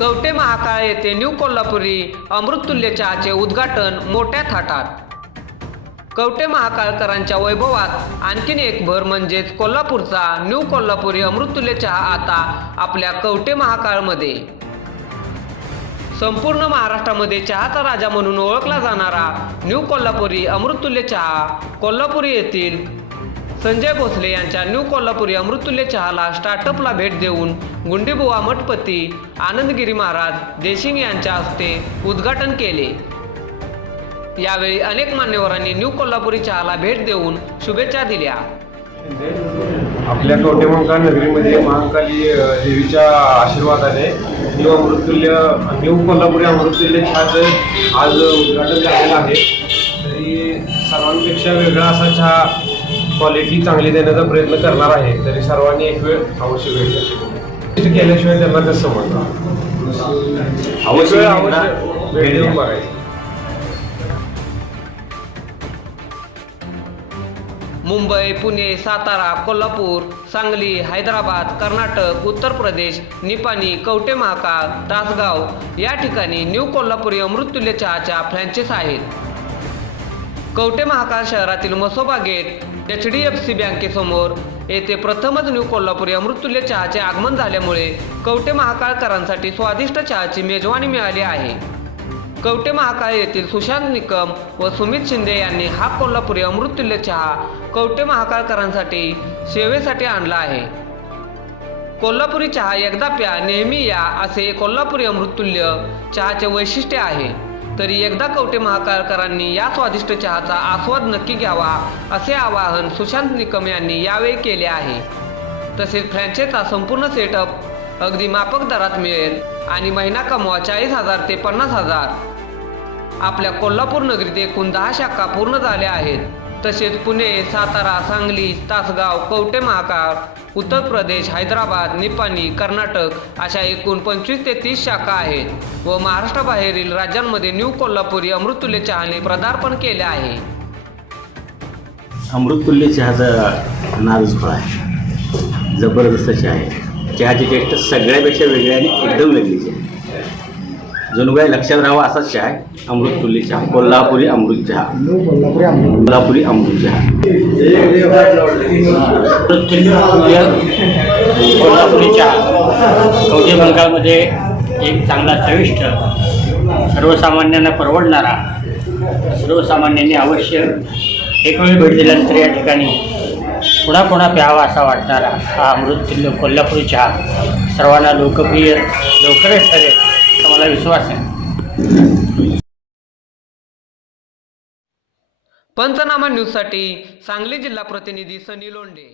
कवठे महाकाळ येथे न्यू कोल्हापुरी अमृततुल्य चहाचे उद्घाटन मोठ्या थाटात। कवठे महाकाळकरांच्या वैभवात आणखीन एक भर म्हणजेच कोल्हापूरचा न्यू कोल्हापुरी अमृततुल्य चहा आता आपल्या कवठे महाकाळमध्ये। संपूर्ण महाराष्ट्रामध्ये चहाचा राजा म्हणून ओळखला जाणारा न्यू कोल्हापुरी अमृततुल्य चहा कोल्हापुरी येथील संजय भोसले यांच्या न्यू कोल्हापुरी अमृततुल्य चहाला स्टार्टअपला भेट देऊन गुंडीबुवा मठपती आनंदगिरी महाराज देशिंग यांच्या हस्ते उद्घाटन केले। यावेळी अनेक मान्यवरांनी न्यू कोल्हापुरी चहाला भेट देऊन शुभेच्छा दिल्या। आपल्या कवठे महाकाळ नगरीमध्ये महाकाली देवीच्या आशीर्वादाने न्यू कोल्हापुरी अमृततुल्य चहाचं आज उद्घाटन झालेलं आहे। तरी सर्वांपेक्षा वेगळा असा चहा क्वालिटी चांगली देण्याचा प्रयत्न करणार आहे। तरी सर्वांनी एक वेळ अवश्य भेट केल्याशिवाय त्यांना ते समजणार अवश्य भेट देऊन बघायचं। मुंबई, पुणे, सातारा, कोल्हापूर, सांगली, हैदराबाद, कर्नाटक, उत्तर प्रदेश, निपाणी, कवठे महाकाळ, तासगाव या ठिकाणी न्यू कोल्हापुरी अमृततुल्य चहाच्या फ्रँचाइज आहेत। कवठे महाकाळ शहरातील मसोबा गेट HDFC बँकेसमोर येथे प्रथमच न्यू कोल्हापुरी अमृततुल्य चहाचे आगमन झाल्यामुळे कवठे महाकाळकरांसाठी स्वादिष्ट चहाची मेजवानी मिळाली आहे। कवठे महाकाळ येथील सुशांत निकम व सुमित शिंदे यांनी हा कोल्हापुरी अमृततुल्य चहा कवठे महाकाळकरांसाठी सेवेसाठी आणला आहे। कोल्हापुरी चहा एकदा प्या नेहमी या असे कोल्हापुरी अमृततुल्य चहाचे वैशिष्ट्य आहे। तरी एकदा कवठे महाकाळकरांनी या स्वादिष्ट चहाचा आस्वाद नक्की घ्यावा असे आवाहन सुशांत निकम यांनी यावेळी केले आहे। तसेच फ्रँचाइजचा संपूर्ण सेटअप अगदी माफक दरात मिळेल आणि महिना कमवा 40,000 ते 50,000। आपल्या कोल्हापूर नगरीत एकूण 10 शाखा पूर्ण झाल्या आहेत। तसेच पुणे, सातारा, सांगली, तासगाव, कवठे महाकाळ, उत्तर प्रदेश, हैदराबाद, निपाणी, कर्नाटक अशा एकूण 25 ते 30 शाखा आहेत व महाराष्ट्राबाहेरील राज्यांमध्ये न्यू कोल्हापुरी अमृततुल्य चहाने पदार्पण केले आहे। अमृततुल्य चहाचा नादच फळ आहे, जबरदस्त चहा आहे। चहाची टेस्ट सगळ्यापेक्षा वेगळी आणि एकदम वेगळीच आहे। जणू काय लक्षात राहावा असाच चहा आहे अमृततुल्य चहा, कोल्हापुरी अमृत चहा, कोल्हापुरी अमृत चहा। कोल्हापुरी चहा कवठे महाकाळमध्ये एक चांगला चविष्ट, सर्वसामान्यांना परवडणारा, सर्वसामान्यांनी अवश्य एक वेळ भेट दिल्यानंतर या ठिकाणी पुन्हा प्यावा असा वाटणारा हा अमृततुल्य कोल्हापुरी चहा सर्वांना लोकप्रिय लवकरच ठरेल असा मला विश्वास आहे। पंचनामा न्यूजसाठी सांगली जिल्हा प्रतिनिधी सनी लोंढे।